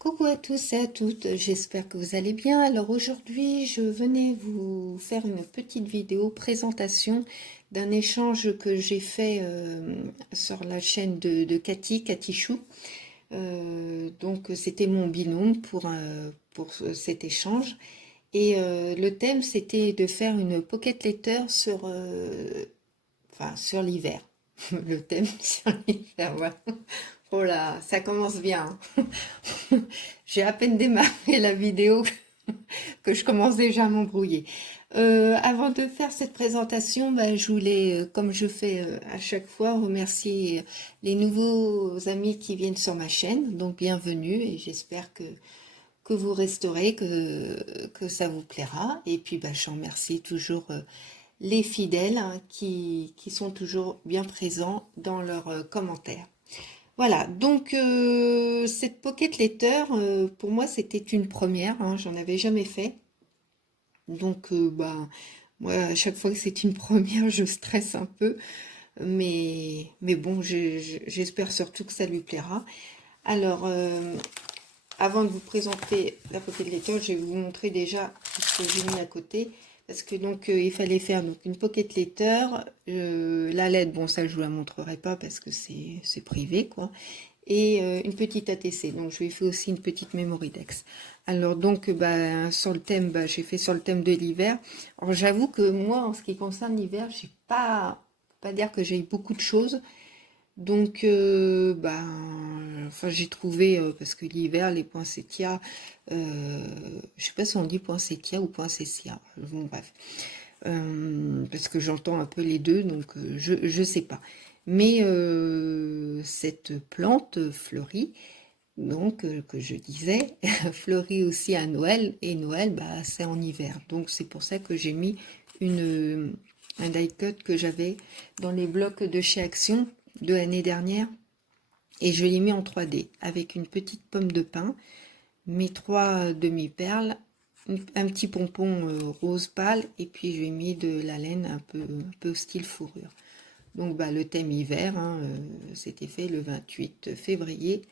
Coucou à tous et à toutes, j'espère que vous allez bien. Alors aujourd'hui, je venais vous faire une petite vidéo présentation d'un échange que j'ai fait sur la chaîne de Cathy Chou. Donc c'était mon binôme pour cet échange. Et le thème, c'était de faire une pocket letter sur l'hiver. Le thème sur l'hiver, voilà. Oh là, ça commence bien. J'ai à peine démarré la vidéo que je commence déjà à m'embrouiller. Avant de faire cette présentation, je voulais, comme je fais à chaque fois, remercier les nouveaux amis qui viennent sur ma chaîne. Donc bienvenue et j'espère que vous resterez, que ça vous plaira. Et puis je remercie toujours les fidèles hein, qui sont toujours bien présents dans leurs commentaires. Voilà, donc cette pocket letter, pour moi, c'était une première, hein, j'en avais jamais fait. Donc, moi, à chaque fois que c'est une première, je stresse un peu. Mais bon, j'espère surtout que ça lui plaira. Alors, avant de vous présenter la pocket letter, je vais vous montrer déjà ce que j'ai mis à côté. Parce que donc il fallait faire donc une pocket letter, la lettre, bon ça je vous la montrerai pas parce que c'est privé quoi, et une petite ATC. Donc je lui ai fait aussi une petite memory dex. Alors donc sur le thème, j'ai fait sur le thème de l'hiver. Alors j'avoue que moi en ce qui concerne l'hiver, j'ai pas dire que j'ai eu beaucoup de choses. Donc, enfin, j'ai trouvé, parce que l'hiver, les poinsettias, je sais pas si on dit poinsettia ou poinsettia, bon bref, parce que j'entends un peu les deux, donc je sais pas. Mais cette plante fleurit, donc que je disais, fleurit aussi à Noël, et Noël, c'est en hiver. Donc c'est pour ça que j'ai mis un die cut que j'avais dans les blocs de chez Action de l'année dernière et je l'ai mis en 3D avec une petite pomme de pin, mes 3 demi-perles, un petit pompon rose pâle et puis je lui ai mis de la laine un peu style fourrure. Donc le thème hiver, hein, c'était fait le 28 février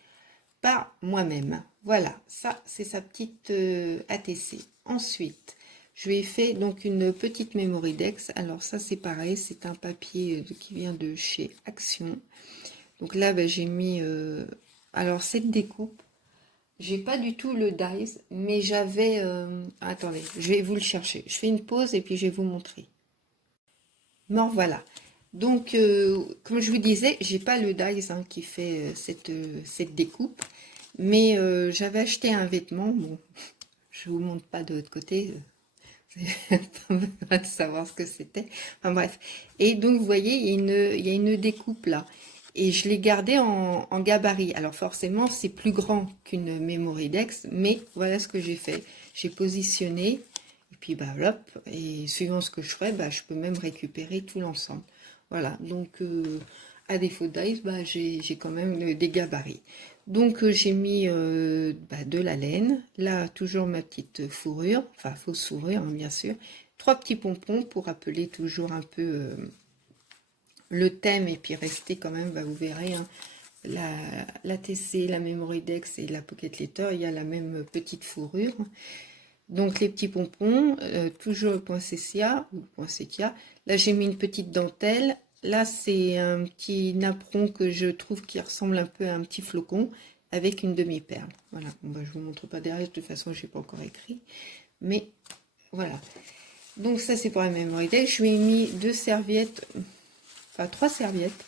par moi-même. Voilà, ça c'est sa petite ATC. Ensuite, je lui ai fait donc une petite memory dex. Alors ça c'est pareil, c'est un papier qui vient de chez Action. Donc là j'ai mis alors cette découpe. J'ai pas du tout le dies, mais j'avais attendez, je vais vous le chercher. Je fais une pause et puis je vais vous montrer. Non, voilà. Donc comme je vous disais, j'ai pas le dies hein, qui fait cette découpe. Mais j'avais acheté un vêtement, bon, je vous montre pas de l'autre côté, pas besoin de savoir ce que c'était. Enfin bref. Et donc vous voyez, il y a une découpe là. Et je l'ai gardé en gabarit. Alors forcément, c'est plus grand qu'une memory dex, mais voilà ce que j'ai fait. J'ai positionné, et puis hop, et suivant ce que je ferai, je peux même récupérer tout l'ensemble. Voilà, donc à défaut d'ice, j'ai quand même des gabarits. Donc j'ai mis de la laine, là toujours ma petite fourrure, enfin fausse fourrure hein, bien sûr, 3 petits pompons pour rappeler toujours un peu le thème et puis rester quand même, vous verrez, hein, la TC, la Memory Dex et la Pocket Letter, il y a la même petite fourrure. Donc les petits pompons, toujours le poinsettia ou poinsettia. Là j'ai mis une petite dentelle. Là c'est un petit napperon que je trouve qui ressemble un peu à un petit flocon avec une demi-perle. Voilà, bon, je vous montre pas derrière, de toute façon je n'ai pas encore écrit. Mais voilà. Donc ça c'est pour la Memory Dex. Je lui ai mis 2 serviettes, enfin 3 serviettes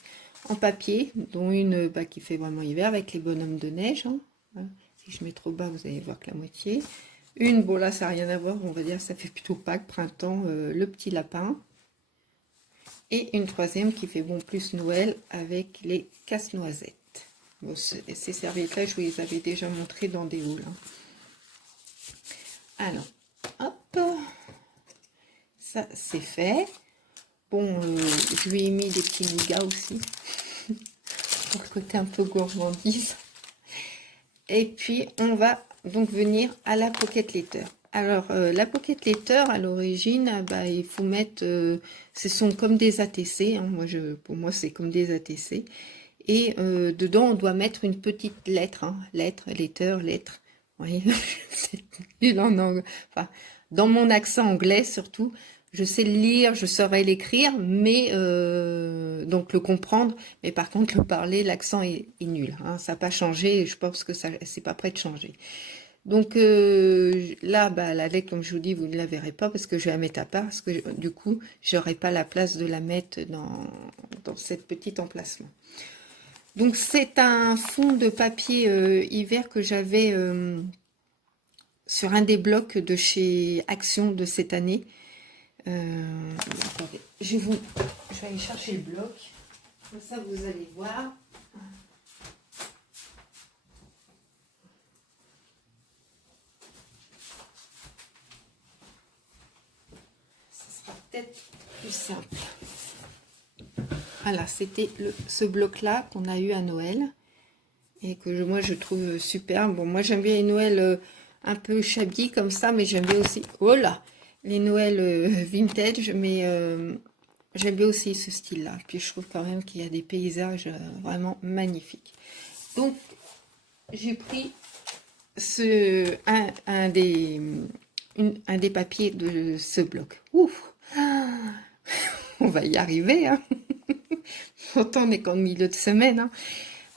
en papier, dont une qui fait vraiment hiver avec les bonhommes de neige. Hein. Voilà. Si je mets trop bas, vous allez voir que la moitié. Une, bon là ça n'a rien à voir, on va dire ça fait plutôt Pâques, printemps, le petit lapin. Et une troisième qui fait bon plus Noël avec les casse-noisettes. Bon, ces serviettes-là, je vous les avais déjà montrées dans des hauls. Hein. Alors, hop, ça c'est fait. Bon, je lui ai mis des petits nougats aussi, pour le côté un peu gourmandise. Et puis, on va donc venir à la pocket letter. Alors, la pocket letter, à l'origine, il faut mettre, ce sont comme des ATC, hein, pour moi, c'est comme des ATC. Et dedans, on doit mettre une petite lettre, hein, lettre, Oui, c'est nul en anglais. Enfin, dans mon accent anglais surtout, je sais le lire, je saurais l'écrire, mais donc le comprendre. Mais par contre, le parler, l'accent est nul. Hein, ça n'a pas changé. Et je pense que ça, c'est pas prêt de changer. Donc là, bah, la lettre, comme je vous dis, vous ne la verrez pas parce que je vais la mettre à part, parce que du coup, j'aurai pas la place de la mettre dans cette petite emplacement. Donc c'est un fond de papier hiver que j'avais sur un des blocs de chez Action de cette année. Attendez, je vais aller chercher le bloc, comme ça vous allez voir. Ça sera peut-être plus simple. Voilà, c'était ce bloc-là qu'on a eu à Noël et que moi je trouve super. Bon, moi j'aime bien les Noëls un peu shabby comme ça, mais j'aime bien aussi, oh là, les Noëls vintage, mais j'aime bien aussi ce style-là. Puis je trouve quand même qu'il y a des paysages vraiment magnifiques. Donc j'ai pris un des papiers de ce bloc. Ouf, on va y arriver, hein. Pourtant on est qu'en milieu de semaine, hein.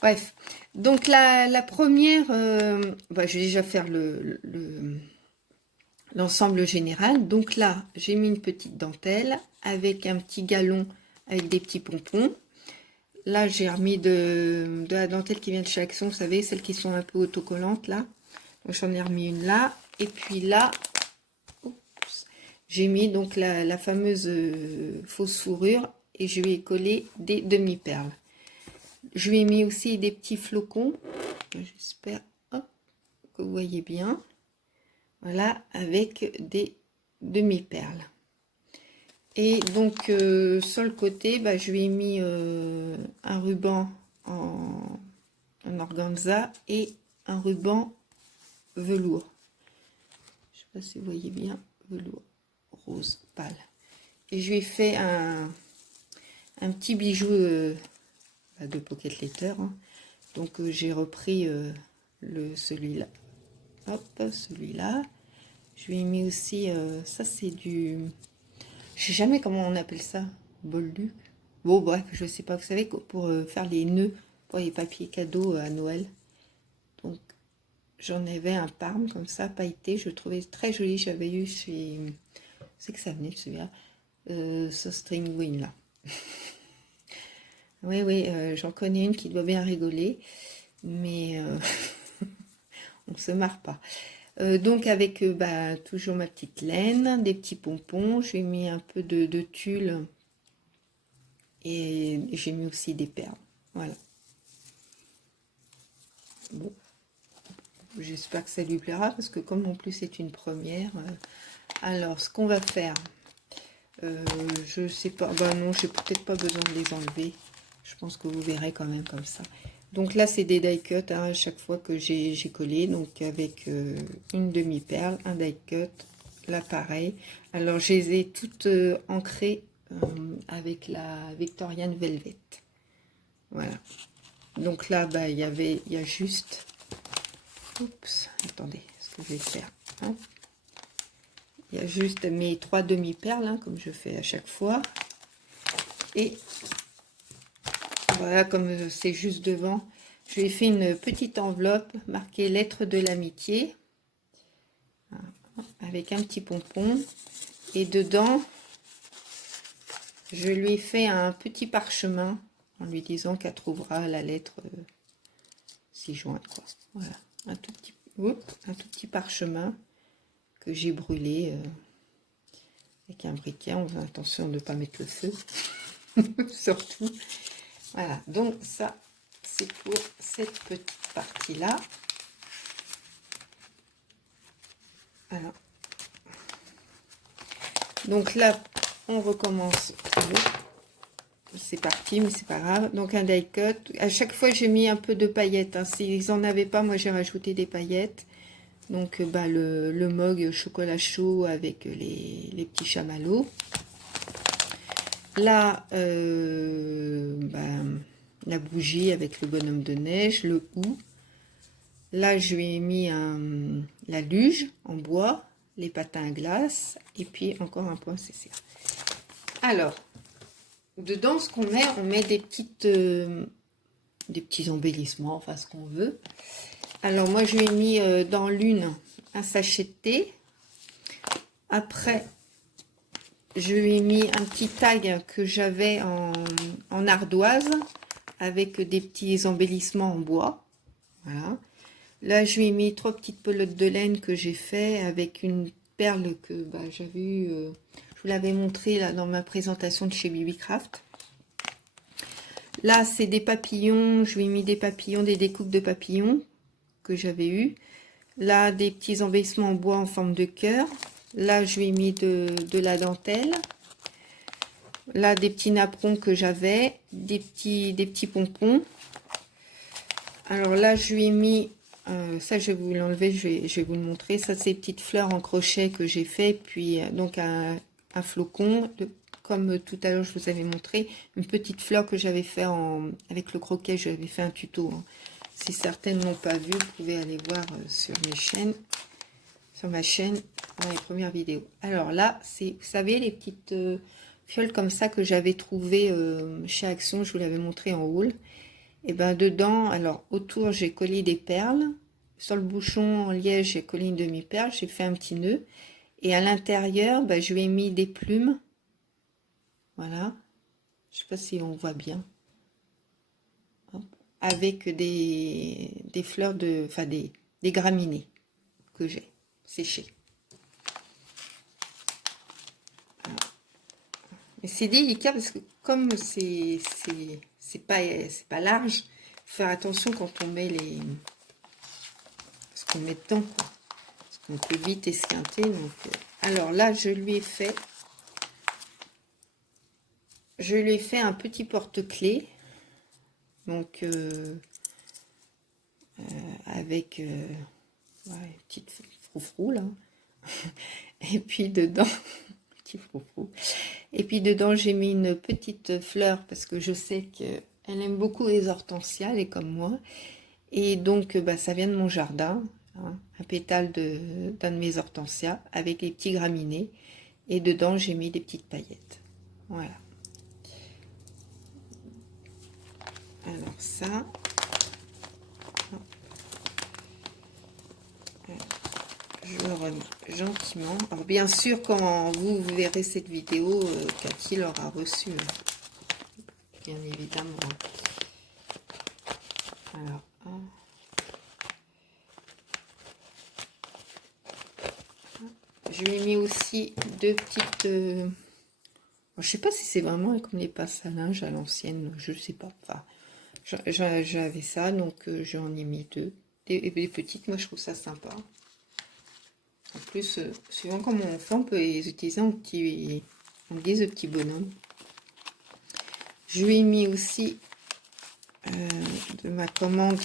Bref, donc la première, bah, je vais déjà faire l'ensemble général. Donc là, j'ai mis une petite dentelle avec un petit galon avec des petits pompons. Là, j'ai remis de la dentelle qui vient de chez Action, vous savez, celles qui sont un peu autocollantes là. Donc j'en ai remis une là. Et puis là, j'ai mis donc la fameuse fausse fourrure et je vais coller des demi-perles. Je lui ai mis aussi des petits flocons, j'espère que vous voyez bien. Voilà, avec des demi-perles. Et donc, sur le côté, bah, je lui ai mis un ruban en organza et un ruban velours. Je ne sais pas si vous voyez bien, velours rose pâle. Et je lui ai fait un petit bijou de pocket letter. Hein. Donc, j'ai repris celui-là. Hop, celui-là. Je lui ai mis aussi, ça c'est du... Je sais jamais comment on appelle ça, boldu. Bon, bref, je sais pas, vous savez, pour faire les nœuds pour les papiers cadeaux à Noël. Donc, j'en avais un parme comme ça, pailleté, je le trouvais très joli. J'avais eu chez... C'est que ça venait celui-là, ce string wing là. Oui, oui, j'en connais une qui doit bien rigoler, mais on se marre pas. Donc avec bah, toujours ma petite laine, des petits pompons, j'ai mis un peu de tulle et j'ai mis aussi des perles. Voilà. Bon, j'espère que ça lui plaira parce que comme en plus c'est une première. Alors ce qu'on va faire, je sais pas, bah non, j'ai peut-être pas besoin de les enlever. Je pense que vous verrez quand même comme ça. Donc là, c'est des die cut hein, à chaque fois que j'ai collé. Donc avec une demi-perle, un die cut, là pareil. Alors je les ai toutes ancrées avec la Victorian Velvet. Voilà. Donc là, bah, il y a juste... Oups, attendez, ce que je vais faire. Hein. Il y a juste mes 3 demi-perles, hein, comme je fais à chaque fois. Et voilà, comme c'est juste devant, je lui ai fait une petite enveloppe marquée lettre de l'amitié avec un petit pompon et dedans je lui ai fait un petit parchemin en lui disant qu'elle trouvera la lettre 6 juin quoi. Voilà, un tout petit parchemin que j'ai brûlé avec un briquet en faisant attention de ne pas mettre le feu surtout. Voilà, donc ça c'est pour cette petite partie là. Voilà. Donc là, on recommence. C'est parti, mais c'est pas grave. Donc un die cut. À chaque fois, j'ai mis un peu de paillettes. Hein. S'ils en avaient pas, moi j'ai rajouté des paillettes. Donc bah, le mug chocolat chaud avec les petits chamallows. Là, bah, la bougie avec le bonhomme de neige, le hou. Là, je lui ai mis la luge en bois, les patins à glace, et puis encore un point CCA. Alors, dedans, ce qu'on met, on met des petits embellissements, enfin ce qu'on veut. Alors, moi, je lui ai mis dans l'une un sachet de thé. Après, je lui ai mis un petit tag que j'avais en ardoise avec des petits embellissements en bois. Voilà. Là, je lui ai mis 3 petites pelotes de laine que j'ai fait avec une perle que j'avais eu. Je vous l'avais montré là dans ma présentation de chez Bibicraft. Là, c'est des papillons. Je lui ai mis des papillons, des découpes de papillons que j'avais eu. Là, des petits embellissements en bois en forme de cœur. Là, je lui ai mis de la dentelle. Là, des petits napperons que j'avais, des petits pompons. Alors là, je lui ai mis, ça je vais vous l'enlever, je vais vous le montrer. Ça, c'est des petites fleurs en crochet que j'ai fait. Puis donc un flocon, comme tout à l'heure je vous avais montré, une petite fleur que j'avais fait avec le croquet. J'avais fait un tuto. Hein. Si certaines n'ont pas vu, vous pouvez aller voir sur mes chaînes, sur ma chaîne, dans les premières vidéos. Alors là, c'est, vous savez, les petites fioles comme ça que j'avais trouvées chez Action, je vous l'avais montré en haul. Et ben dedans, alors autour j'ai collé des perles, sur le bouchon en liège j'ai collé une demi-perle, j'ai fait un petit nœud, et à l'intérieur je lui ai mis des plumes, voilà, je sais pas si on voit bien, hop, avec des fleurs de, enfin des graminées que j'ai séchées. Mais c'est délicat parce que comme c'est pas large, faut faire attention quand on met ce qu'on met dedans, quoi. Parce qu'on peut vite esquinter. Donc, alors là, je lui ai fait un petit porte-clés. Donc avec ouais, une petite froufrou là. Et puis dedans, petit froufrou. Et puis dedans, j'ai mis une petite fleur parce que je sais qu'elle aime beaucoup les hortensias, elle est comme moi. Et donc, ça vient de mon jardin, hein, un pétale d'un de mes hortensias avec les petits graminées. Et dedans, j'ai mis des petites paillettes. Voilà. Alors ça, je le remets gentiment. Alors bien sûr, quand vous verrez cette vidéo, Cathy l'aura reçue, bien évidemment. Alors, je lui ai mis aussi 2 petites... je sais pas si c'est vraiment comme les passes à linge à l'ancienne, je sais pas. Enfin, j'avais ça, donc j'en ai mis 2. Des petites, moi je trouve ça sympa. En plus, suivant comment on fait, on peut les utiliser en guise de petits bonhommes. Je lui ai mis aussi de ma commande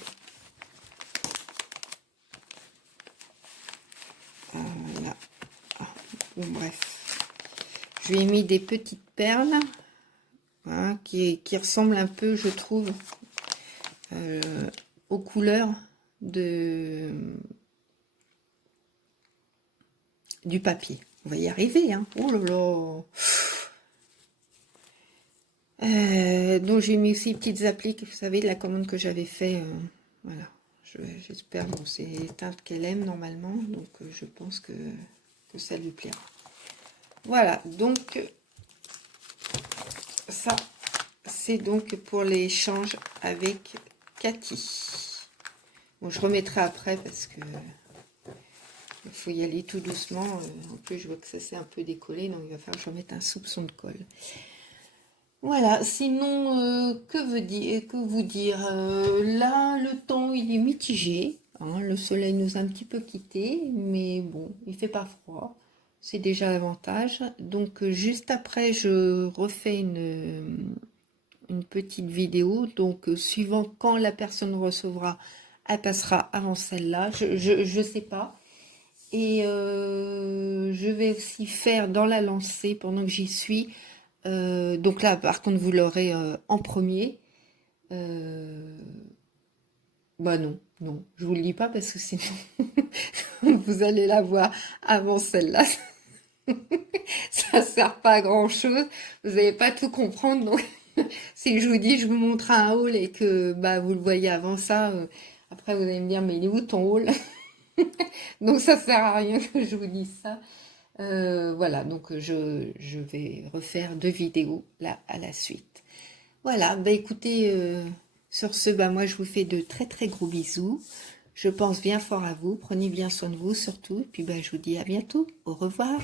là. Bon, bref. Je lui ai mis des petites perles voilà, qui ressemblent un peu, je trouve, aux couleurs du papier. On va y arriver, hein. Oh là là. Donc j'ai mis aussi petites appliques, vous savez, de la commande que j'avais fait. Voilà. J'espère, bon, c'est les teintes qu'elle aime normalement, donc je pense que ça lui plaira. Voilà, donc ça, c'est donc pour l'échange avec Cathy. Bon, je remettrai après parce que il faut y aller tout doucement. En plus, je vois que ça s'est un peu décollé, donc il va falloir que je remette un soupçon de colle. Voilà, sinon, que vous dire là, le temps, il est mitigé. Hein, le soleil nous a un petit peu quittés, mais bon, il fait pas froid. C'est déjà l'avantage. Donc, juste après, je refais une petite vidéo. Donc, suivant quand la personne recevra, elle passera avant celle-là. Je sais pas. Et je vais aussi faire dans la lancée, pendant que j'y suis, donc là, par contre, vous l'aurez en premier. Bah non, non, je vous le dis pas parce que sinon vous allez la voir avant celle-là. Ça sert pas à grand-chose. Vous n'allez pas tout comprendre. Donc, si je vous dis, je vous montre un haul et que bah vous le voyez avant ça, après vous allez me dire, mais il est où ton haul? Donc ça sert à rien que je vous dise ça. Voilà, donc je vais refaire 2 vidéos là à la suite. Voilà, bah écoutez, sur ce, bah moi je vous fais de très très gros bisous. Je pense bien fort à vous, prenez bien soin de vous surtout, et puis bah je vous dis à bientôt, au revoir.